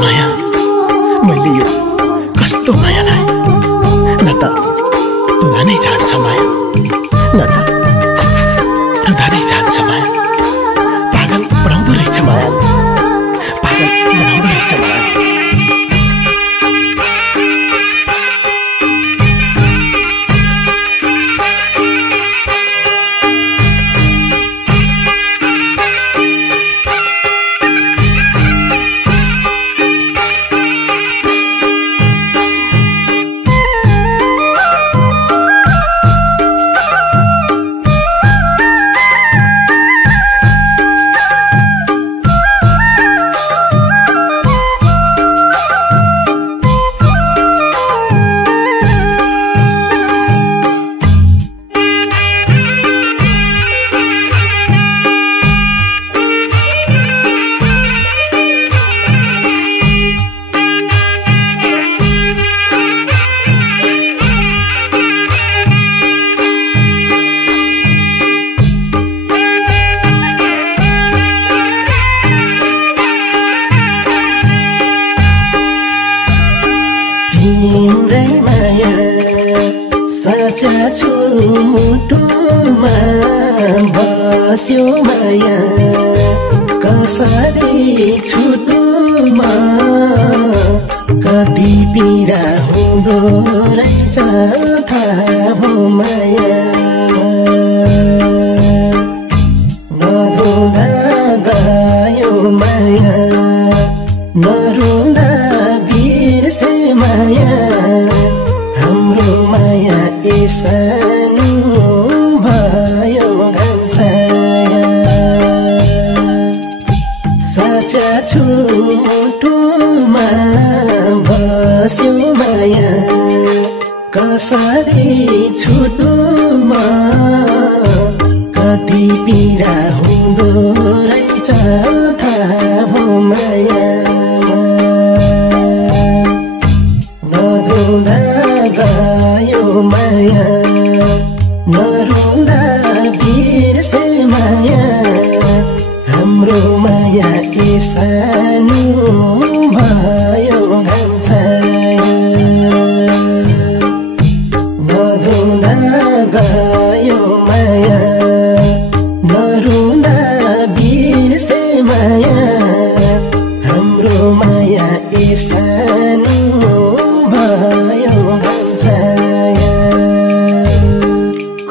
माया मैले यो कस्तो माया लाएँ न त लानै चाहन्छ माया न त रुदा नै चाहन्छ माया पागल बनाउँदो रहेछ माया पागल बनाउँदो रहेछ माया तिम्रै माया साँचा छु मुटुमा बस्यो माया कसरी छुटुमा कति पीडा हुँदो रहेछ थाहा भो माया नरुँदा गयो माया नरुँदा बिर्से माया हाम्रो माया सानो भयो घनसाया साँचा छु मुटुमा बस्यो माया कसरी छुटुमा कति पीडा हुँदो रहेछ थाहा भो माया नरुँदा गयो माया नरुँदा बिर्से माया हाम्रो माया सानो भयो घनसाया नरुँदा गयो माया नरुँदा बिर्से माया हाम्रो माया सानो भयो घनसाया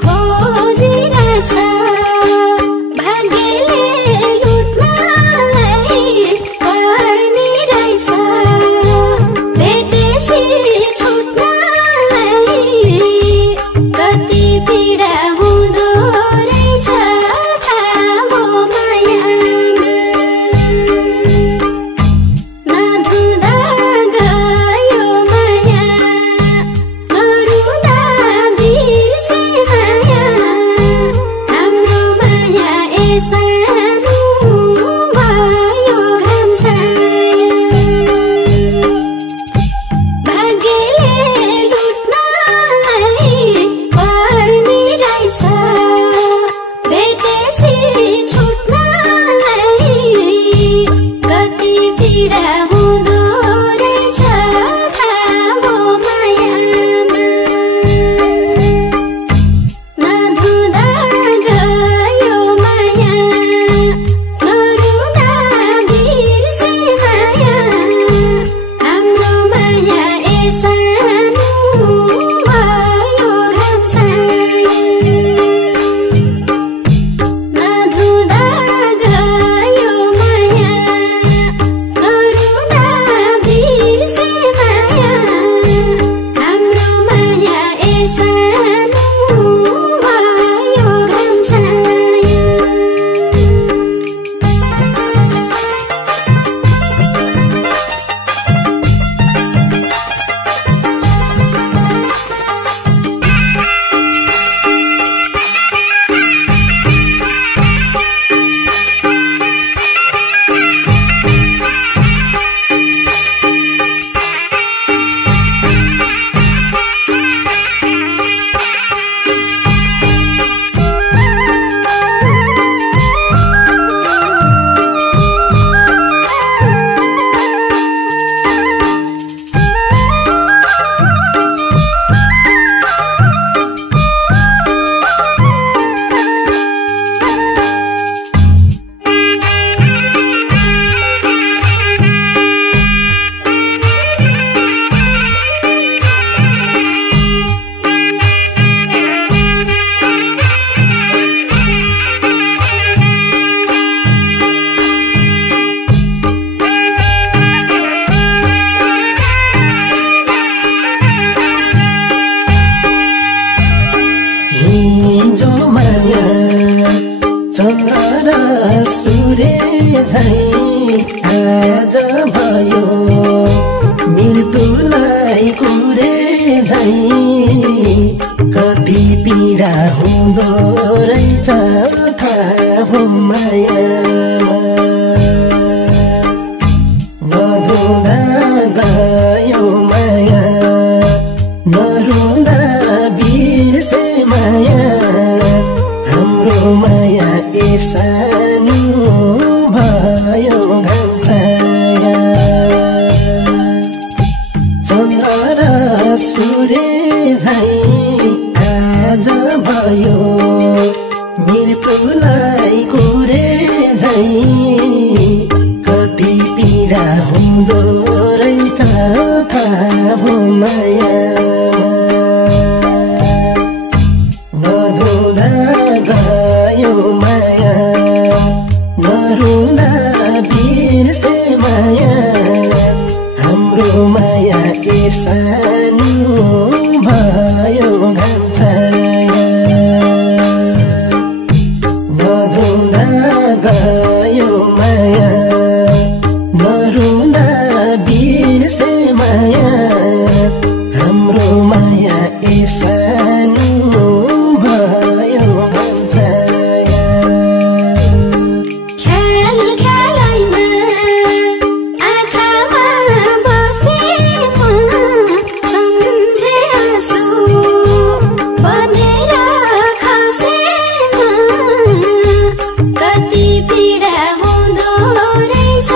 खोजिरहेछ भाग्यले लुट्नलाई पर्ने रहेछ भेटेपछि छुट्नलाई कति पीडा हुँदो रहेछ थाहा भो मायामा नधुँदा गयो माया नरुँदा बिर्से माया हाम्रो माया सानो भयो घनसाया भाग्यले लुट्नलाई पर्ने रहेछ भेटेपछि छुट्नलाई कति पीडा हुँदो रहेछ थाहा भो मायामा नधुँदा गयो माया नरुँदा बिर्से माया हाम्रो माया सानो भयो घनसाया नधुँदा गयो माया नरुँदा आज भयो मृत्युलाई कुरे झै कति पीडा हुँदो रहेछ थाहा हो मायामा नधुँदा गयो माया नरुँदा बिर्से माया हाम्रो माया सानो भयो घामछाया चन्द्र र सूर्य झै आज भयो मृत्युलाई कुरे झै कति पीडा हुँदो रहेछ थाहा हो मायामा नधुँदा गयो माया नरुँदा बिर्से माया हाम्रो माया सानो भयो घामछाया नधुँदा गयो माया नरुँदा बिर्से माया हाम्रो माया सानो भयो घामछाया ख्याल ख्यालैमा आँखामा बसेमा सम्झे आँसु बनेर खसेमा कति पीडा हुँदो रहेछ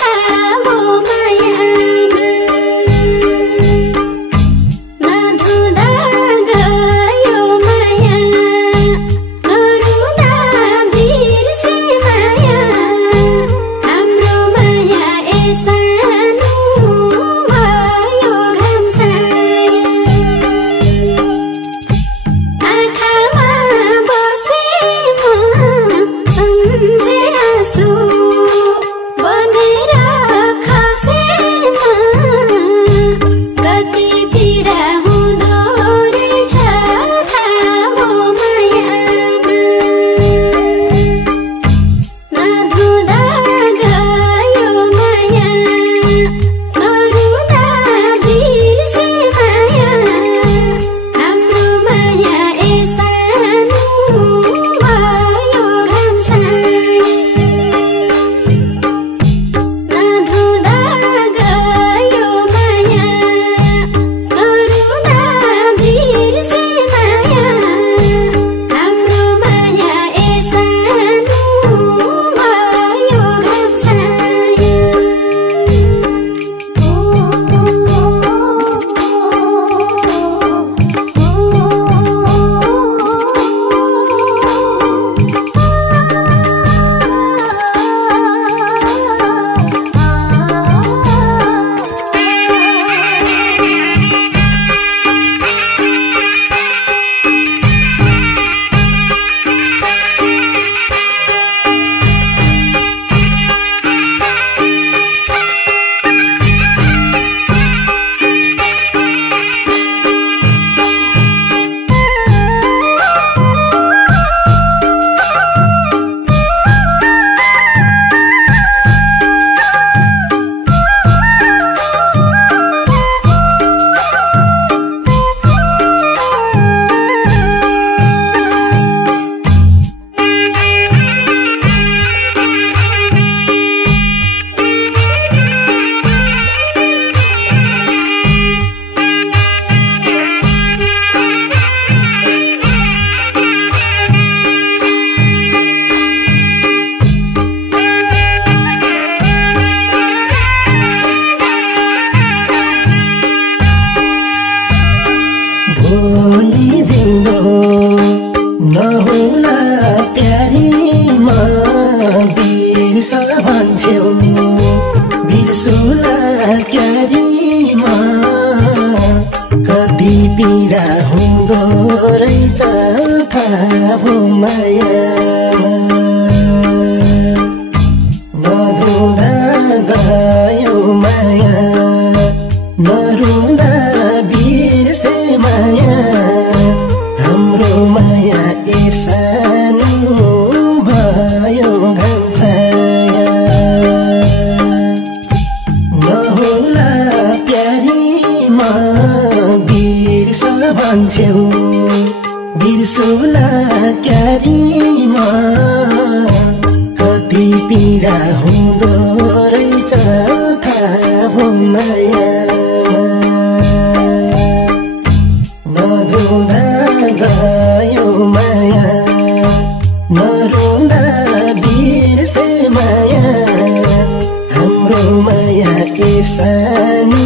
थाहा हो मायामा नधुँदा गयो माया नरुँदा बिर्से माया हाम्रो माया सानो भयो घामछाया आँखामा बसेमा सम्झे आँसु बनेर खसेमा कति पीडा हुँदो रहेछ थाहा हो मायामा नधुँदा गयो माया नरुँदा बिर्से माया हाम्रो माया सानो भयो घामछाया नधुँदा गयो माया नरुँदा बिर्से माया हाम्रो माया सानो भयो भोलि जिउँदो नहोला प्यारीमा बिर्स भन्छौ बिर्सुला क्यारीमा कति पीडा हुँदो रहेछ थाहा हो मायामा नधुँदा गयो माया नरुँदा बिर्से माया हाम्रो माया सानो भयो घामछाया बिर्सुला क्यारीमा कति पीडा हुँदो रहेछ थाहा हो मायामा नरुँदा गयो माया नरुँदा बिर्से माया हाम्रो माया के सानो